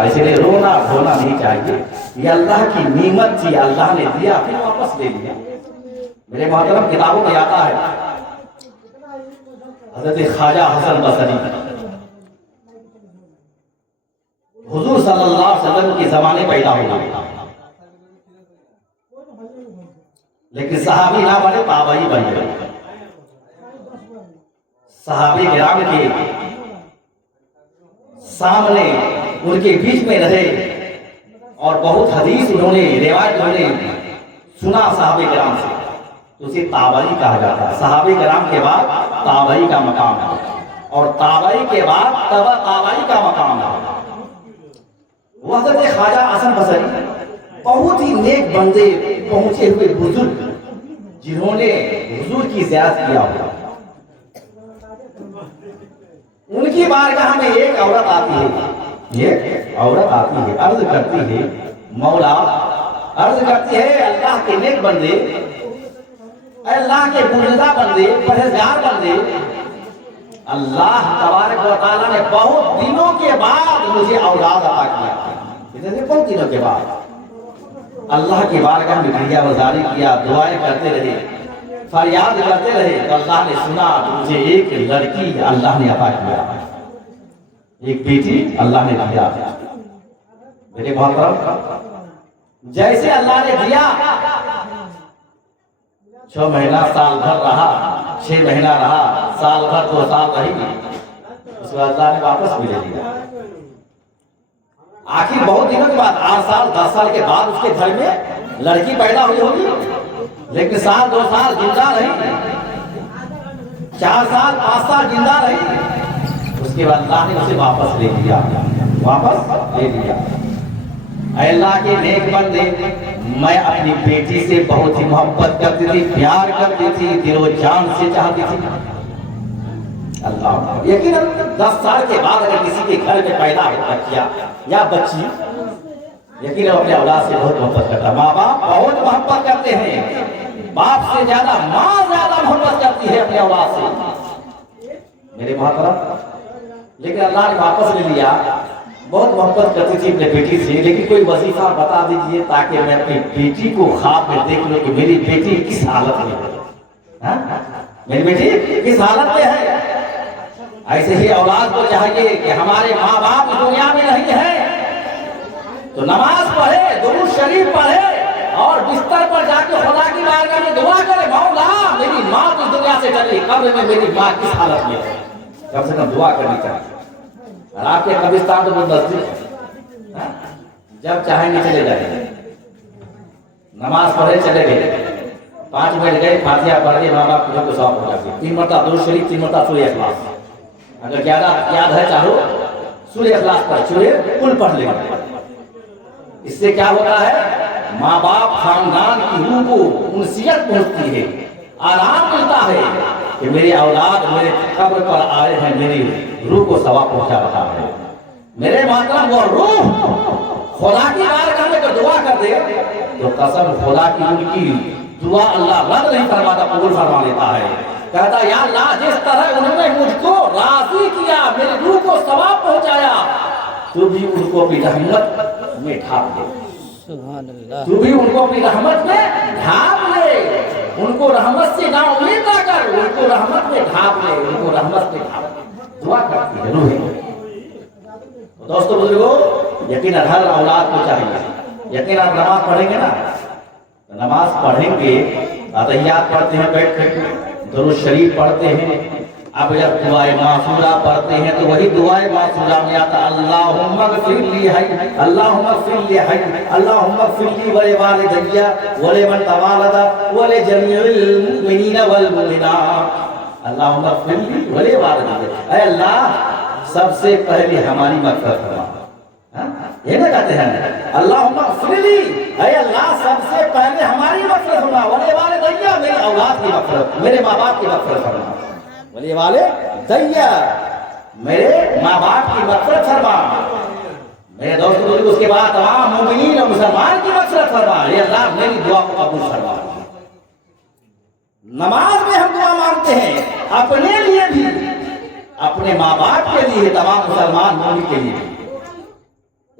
اسی لیے رونا دھونا نہیں چاہیے. یہ اللہ کی نعمت تھی, اللہ نے دیا پھر واپس لے لیا. میرے محترم کتابوں میں آتا ہے حضرت خواجہ حسن بصری حضور صلی اللہ علیہ وسلم کے زمانے پیدا ہوئے, لیکن صحابی نہ بنے, تابعی بن گئے. صحابی کرام کے سامنے ان کے بیچ میں رہے اور بہت حدیث انہوں نے روایت انہوں نے سنا صحابہ کرام سے, تو اسے تابعی کہا جاتا ہے. صحابہ کرام کے بعد تابعی کا مقام ہے, اور تابعی کے بعد تبع تابعی کا مقام ہے. وہ حضرت خواجہ حسن بصری بہت ہی نیک بندے, پہنچے ہوئے بزرگ, جنہوں نے حضور کی زیارت کیا ہوا. ان کی بارگاہ میں ایک عورت آتی ہے, عرض کرتی ہے, مولا, عرض کرتی ہے اللہ کے نیک بندے, اللہ کے بزرگاں بندے, پرہیزگار بندے, اللہ تبارک و تعالیٰ نے بہت دنوں کے بعد مجھے اولاد عطا کیا. بہت دنوں کے بعد اللہ کی بارگاہ میں کریا وزاری کیا, دعائیں کرتے رہے, فریاد کرتے رہے, تو اللہ نے سنا تو مجھے ایک لڑکی اللہ نے عطا کیا, ایک بیٹی اللہ نے دیا. میرے محترم, جیسے اللہ نے دیا 6 مہینہ سال بھر رہا, 6 مہینہ رہا, سال بھر 2 سال رہی, اس کو اللہ نے واپس بھی لے لیا. آخر بہت دنوں کے بعد 8 سال 10 سال کے بعد اس کے گھر میں لڑکی پیدا ہوئی ہوگی, لیکن سال 2 سال زندہ رہی, 4 سال 5 سال زندہ رہی. اس کے بعد اللہ نے اسے واپس لے لیا, واپس لے لیا. اے اللہ کے نیک بندے, میں اپنی بیٹی سے بہت ہی محبت کرتی تھی, پیار کرتی تھی, دل و جان سے چاہتی تھی. اللہ یقیناً 10 سال کے بعد اگر کسی کے گھر میں پیدا ہو بچہ یا بچی, یقیناً اپنے اولاد سے بہت محبت کرتا ہے. ماں باپ بہت محبت کرتے ہیں, باپ سے زیادہ ماں زیادہ محبت کرتی ہے اپنے اولاد سے. میرے محترم, لیکن اللہ نے واپس لے لیا. بہت محبت کرتی تھی اپنے بیٹی سے, لیکن کوئی وظیفہ بتا دیجئے تاکہ میں اپنی بیٹی کو خواب میں دیکھ لوں کہ میری بیٹی کس حالت میں ہے, میری بیٹی کس حالت میں ہے. ایسے ہی اولاد کو چاہیے کہ ہمارے ماں باپ دنیا میں نہیں ہے تو نماز پڑھے, درود شریف پڑھے, اور بستر پر جا کے خدا کی بارگاہ میں دعا کرے, مولا میری ماں اس دنیا سے چلی, قبر میں میری ماں کس حالت میں ہے. کم سے کم دعا کرنی چاہیے. اور آپ کے قبرستان تو بہت نزدیک ہے, جب چاہیں گے چلے جائیں, نماز پڑھے چلے گئے, 5 منٹ گئے, فاتحہ پڑھ کے ماں باپ کو ثواب ہو جاتی ہے. 3 مرتبہ درود شریف, 3 مرتبہ سورہ اخلاص. اگر زیادہ یاد ہے چاہو سورہ اخلاص پڑھ, سورہ کل پڑھ لیں. اس سے کیا ہوتا ہے, ماں باپ خاندان کی روح کو انسیت پہنچتی ہے, آرام ملتا ہے کہ میری اولاد میرے قبر پر آئے ہیں, میری روح کو ثواب پہنچا رہا ہے. میرے محترم, وہ روح خدا کی بارگاہ میں اگر دعا کر دے تو قسم خدا کی ان کی دعا اللہ رد نہیں فرماتا, قبول فرما لیتا ہے. کہتا یا اللہ جس طرح انہوں نے مجھ کو راضی کیا, میری روح کو ثواب پہنچایا, تو بھی ان کو اپنی رحمت میں ڈھانپ لے. سبحان اللہ, تو بھی ان کو اپنی رحمت میں ڈھانپ لے, ان کو رحمت سے نا امید نہ کر, ان کو رحمت میں ڈھانپ لے, ان کو رحمت میں ڈھانپ لے. دعا کرتی ہے روح. دوستو بزرگو, یقیناً ہر اولاد کو چاہیے, یقیناً نماز پڑھیں گے نا, نماز پڑھیں گے, تحیات پڑھتے ہیں بیٹھ کر, درود شریف پڑھتے ہیں, اب جب دعائے معصورہ پڑھتے ہیں تو وہی دعائے معصورہ میں آتا اللہم اغفر لی حی, اللہم اغفر لی حی, اللہم اغفر لی ولوالدی ولمن تولد ولجمیع المؤمنین والمؤمنات. اللہم اغفر لی ولوالدی, اے اللہ سب سے پہلے ہماری مغفرت فرما. یہ نہ کہتے ہیں اللہم اغفر لی, اے اللہ سب سے پہلے ہماری مغفرت فرما, ولوالدی میری اولاد کی مغفرت, میرے ماں باپ کی مغفرت فرما, ولوالدی میرے ماں باپ کی مغفرت فرما. میرے دوست بزرگ, اس کے بعد تمام مومنین اور مسلمان کی مغفرت فرما. اے اللہ میری دعا کو قبول فرما. نماز میں ہم دعا مانگتے ہیں اپنے لیے بھی, اپنے ماں باپ کے لیے, تمام مسلمان مومن کے لیے.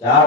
4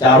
4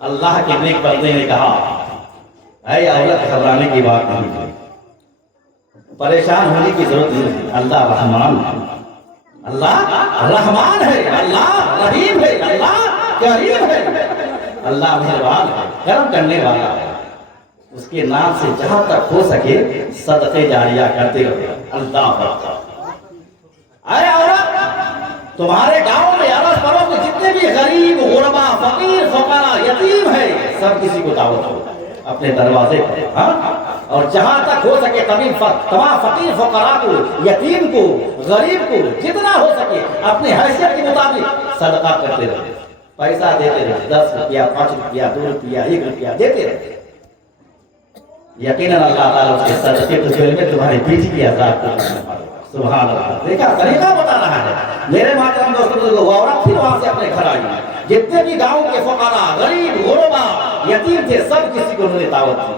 اللہ کے نیک بندے نے کہا اے عورت گھبرانے کی بات نہیں ہے، پریشان ہونے کی ضرورت نہیں ہے، اللہ رحمان ہے، اللہ رحمان ہے، اللہ رحیم ہے، اللہ کریم ہے، اللہ مہربان ہے، کرم کرنے والا ہے، اس کے نام سے جہاں تک ہو سکے صدقے جاریہ کرتے رہو۔ اللہ اکبر۔ اے عورت، تمہارے گاؤں میں اڑوس پڑوس میں جتنے بھی غریب غربا فقیر فقراء یتیم ہے سب کسی کو دعوت ہو اپنے دروازے پر، ہاں، اور جہاں تک ہو سکے تمام فقیر فقراء کو، یتیم کو، غریب کو جتنا ہو سکے اپنے حیثیت کے مطابق صدقہ کرتے رہے، پیسہ دیتے رہے، 10 روپیہ 5 روپیہ 2 روپیہ 1 روپیہ دیتے رہے، یقیناً اللہ تعالیٰ اس کے صدقے کو جو میں تمہاری بیٹی کی عذاب کو سبحان اللہ۔ دیکھا طریقہ بتا رہا ہے میرے محترم دوستوں، وہ عورت پھر وہاں سے اپنے گھر آئی، جتنے بھی گاؤں کے فقراء غریب غربا یتیم تھے سب کسی کو انہوں نے دعوت دی۔